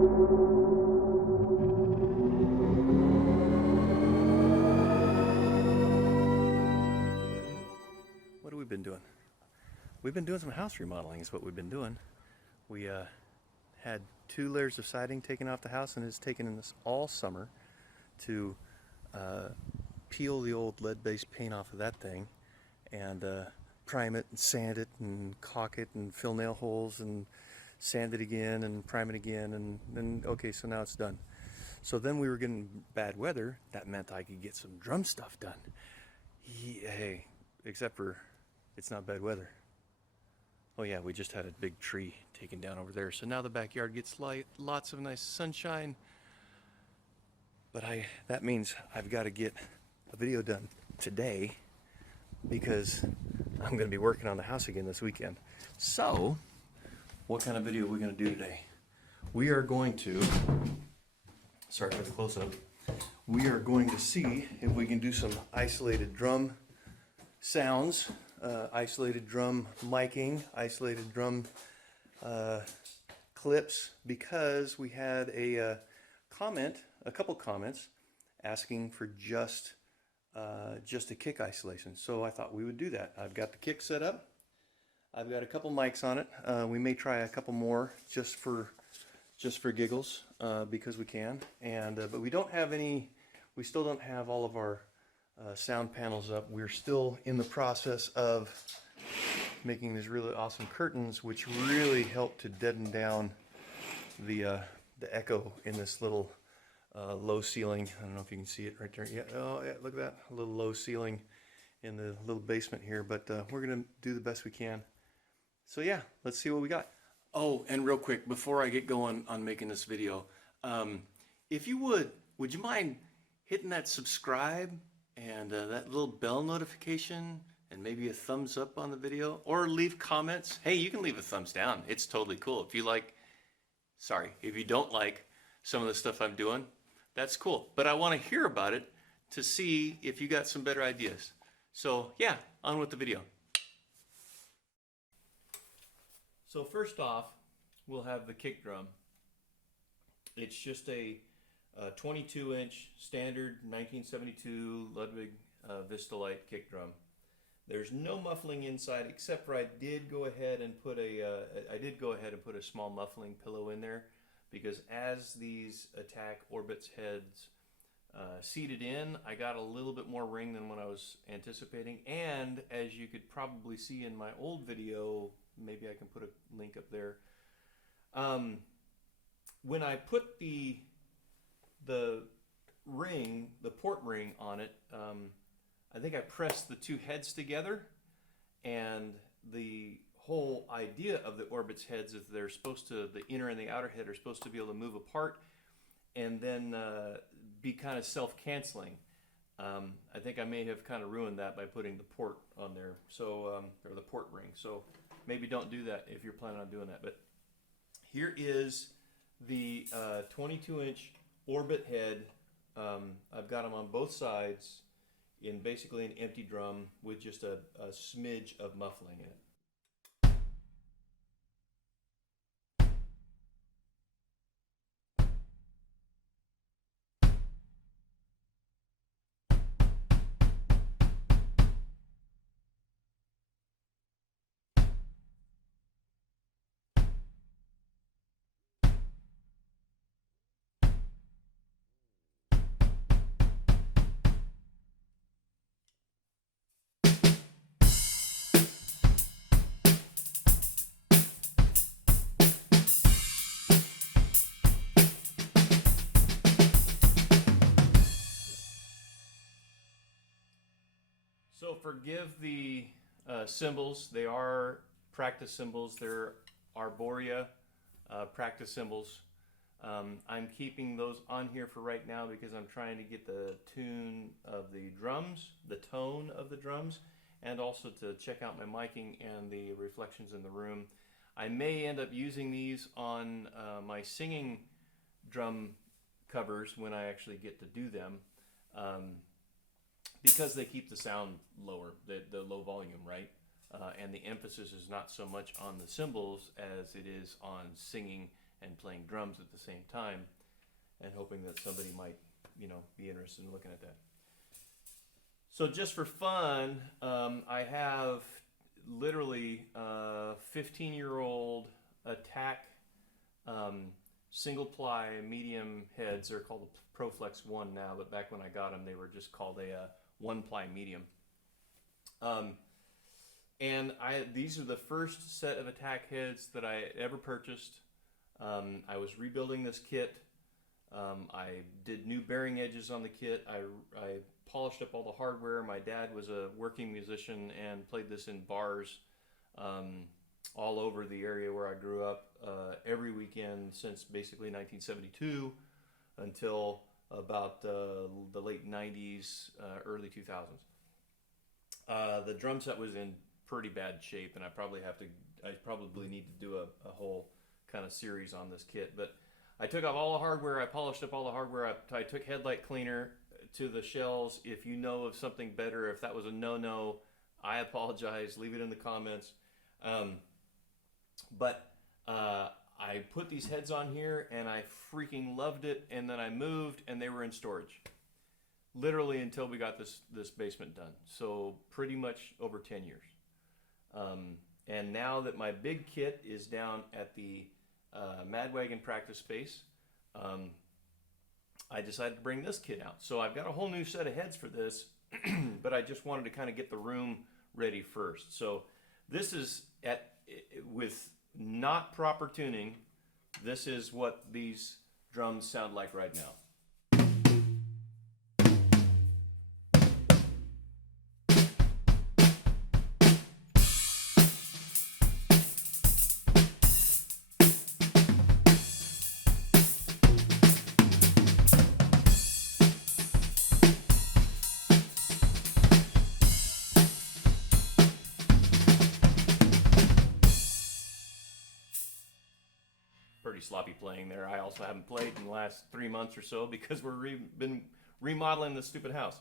What have we been doing? We've been doing some house remodeling is what we've been doing. We had 2 layers of siding taken off the house, and it's taken us all summer to peel the old lead-based paint off of that thing and prime it and sand it and caulk it and fill nail holes and sand it again and prime it again, and then okay, so now it's done. So then we were getting bad weather. That meant I could get some drum stuff done. Hey, except for it's not bad weather. Oh yeah, we just had a big tree taken down over there, so now the backyard gets lots of nice sunshine. But that means I've got to get a video done today because I'm going to be working on the house again this weekend. So, what kind of video are we going to do today? We are going to, sorry for the close-up, we are going to see if we can do some isolated drum sounds, isolated drum miking, isolated drum clips, because we had a couple comments asking for just a kick isolation. So I thought we would do that. I've got the kick set up. I've got a couple mics on it. We may try a couple more just for giggles because we can. And but we don't have any. We still don't have all of our sound panels up. We're still in the process of making these really awesome curtains, which really help to deaden down the echo in this little low ceiling. I don't know if you can see it right there. Yeah, oh yeah, look at that, a little low ceiling in the little basement here, but we're gonna do the best we can. So yeah, let's see what we got. Oh, and real quick, before I get going on making this video, if you would you mind hitting that subscribe and that little bell notification and maybe a thumbs up on the video, or leave comments. Hey, you can leave a thumbs down. It's totally cool. If you don't like some of the stuff I'm doing, that's cool. But I want to hear about it to see if you got some better ideas. So yeah, on with the video. So first off, we'll have the kick drum. It's just a 22-inch standard 1972 Ludwig Vistalite kick drum. There's no muffling inside, except for I did go ahead and put a small muffling pillow in there, because as these attack Orbit's heads seated in, I got a little bit more ring than what I was anticipating. And as you could probably see in my old video, maybe I can put a link up there. When I put the port ring on it, I think I pressed the 2 heads together, and the whole idea of the Orbit's heads is they're supposed to, the inner and the outer head are supposed to be able to move apart and then be kind of self-canceling. I think I may have kind of ruined that by putting the port on there, so or the port ring. So maybe don't do that if you're planning on doing that. But here is the 22-inch Orbit head. I've got them on both sides in basically an empty drum with just a smidge of muffling in it. So forgive the cymbals. They are practice cymbals. They're Arborea practice cymbals. I'm keeping those on here for right now because I'm trying to get the tune of the drums, the tone of the drums, and also to check out my miking and the reflections in the room. I may end up using these on my singing drum covers when I actually get to do them. Because they keep the sound lower, the low volume, right? And the emphasis is not so much on the cymbals as it is on singing and playing drums at the same time, and hoping that somebody might, you know, be interested in looking at that. So just for fun, I have literally 15-year-old Attack single ply medium heads. They're called the ProFlex 1 now, but back when I got them, they were just called a 1-ply medium. And these are the first set of Attack heads that I ever purchased. I was rebuilding this kit. I did new bearing edges on the kit. I polished up all the hardware. My dad was a working musician and played this in bars all over the area where I grew up every weekend since basically 1972 until about the late 90s, early 2000s. The drum set was in pretty bad shape, and I probably need to do a whole kind of series on this kit. But I took off all the hardware, I polished up all the hardware, I took headlight cleaner to the shells. If you know of something better, if that was a no-no, I apologize, leave it in the comments. But I put these heads on here and I freaking loved it, and then I moved and they were in storage. Literally until we got this basement done. So pretty much over 10 years. And now that my big kit is down at the Madwagon practice space, I decided to bring this kit out. So I've got a whole new set of heads for this, but I just wanted to kind of get the room ready first. So this is with not proper tuning, this is what these drums sound like right now. Pretty sloppy playing there. I also haven't played in the last 3 months or so because been remodeling the stupid house.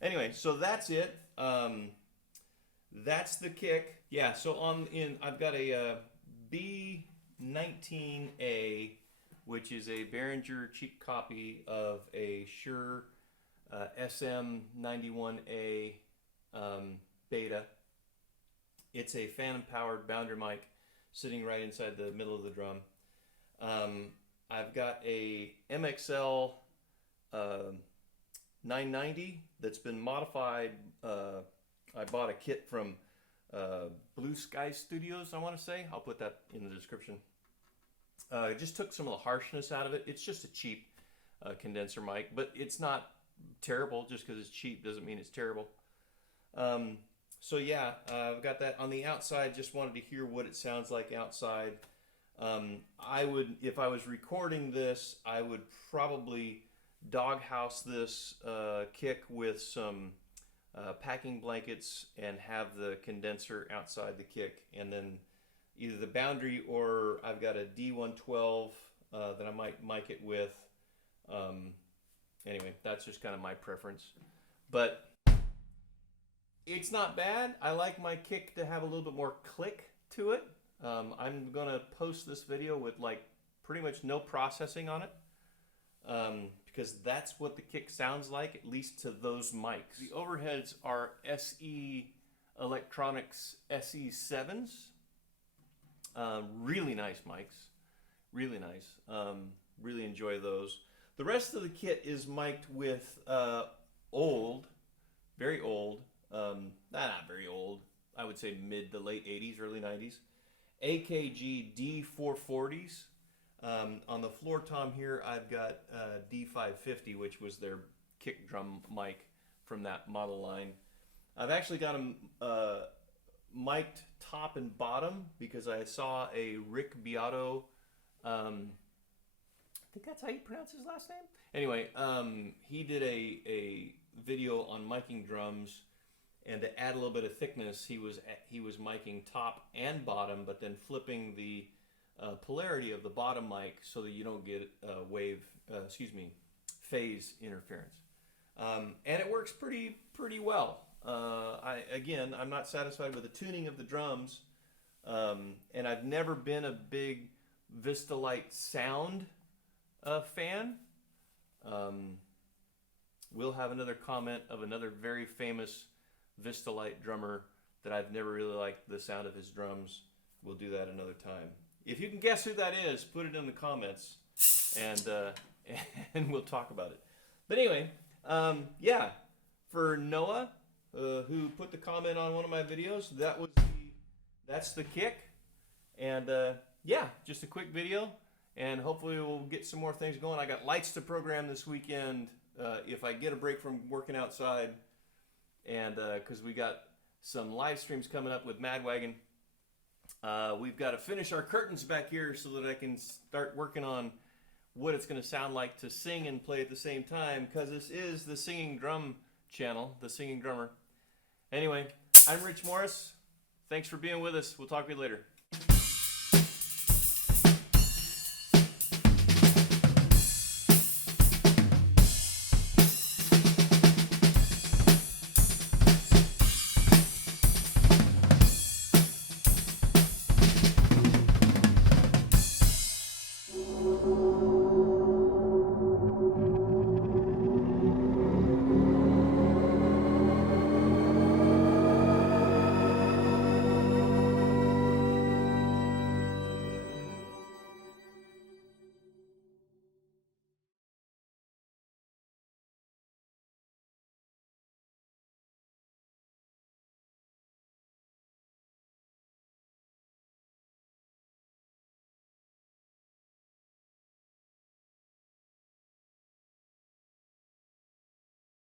Anyway, so that's it. That's the kick. Yeah, so I've got a B19A, which is a Behringer cheap copy of a Shure SM91A beta. It's a phantom-powered bounder mic sitting right inside the middle of the drum. I've got a MXL 990 that's been modified. I bought a kit from Blue Sky Studios, I want to say. I'll put that in the description. I just took some of the harshness out of it. It's just a cheap condenser mic, but it's not terrible. Just because it's cheap doesn't mean it's terrible. So yeah, I've got that on the outside. Just wanted to hear what it sounds like outside. If I was recording this, I would probably doghouse this kick with some packing blankets and have the condenser outside the kick, and then either the boundary or I've got a D112 that I might mic it with. Anyway, that's just kind of my preference, but it's not bad. I like my kick to have a little bit more click to it. I'm gonna post this video with like pretty much no processing on it, because that's what the kick sounds like, at least to those mics. The overheads are SE Electronics SE7s. Really nice mics, really nice. Really enjoy those. The rest of the kit is mic'd with old, very old, not very old, I would say mid to late 80s, early 90s. AKG D440s. On the floor tom here, I've got D550, which was their kick drum mic from that model line. I've actually got them mic'd top and bottom because I saw a Rick Beato, I think that's how you pronounce his last name? Anyway, he did a video on miking drums, and to add a little bit of thickness, he was miking top and bottom, but then flipping the polarity of the bottom mic so that you don't get phase interference. And it works pretty well. I'm not satisfied with the tuning of the drums, and I've never been a big Vistalite sound fan. We'll have another comment of another very famous Vistalite drummer that I've never really liked the sound of his drums. We'll do that another time. If you can guess who that is, put it in the comments, and and we'll talk about it. But anyway, yeah, for Noah, who put the comment on one of my videos, that's the kick, and yeah, just a quick video, and hopefully we'll get some more things going. I got lights to program this weekend if I get a break from working outside, and because we got some live streams coming up with Madwagon. We've got to finish our curtains back here so that I can start working on what it's going to sound like to sing and play at the same time, because this is the Singing Drum channel, the Singing Drummer. Anyway, I'm Rich Morris. Thanks for being with us. We'll talk to you later.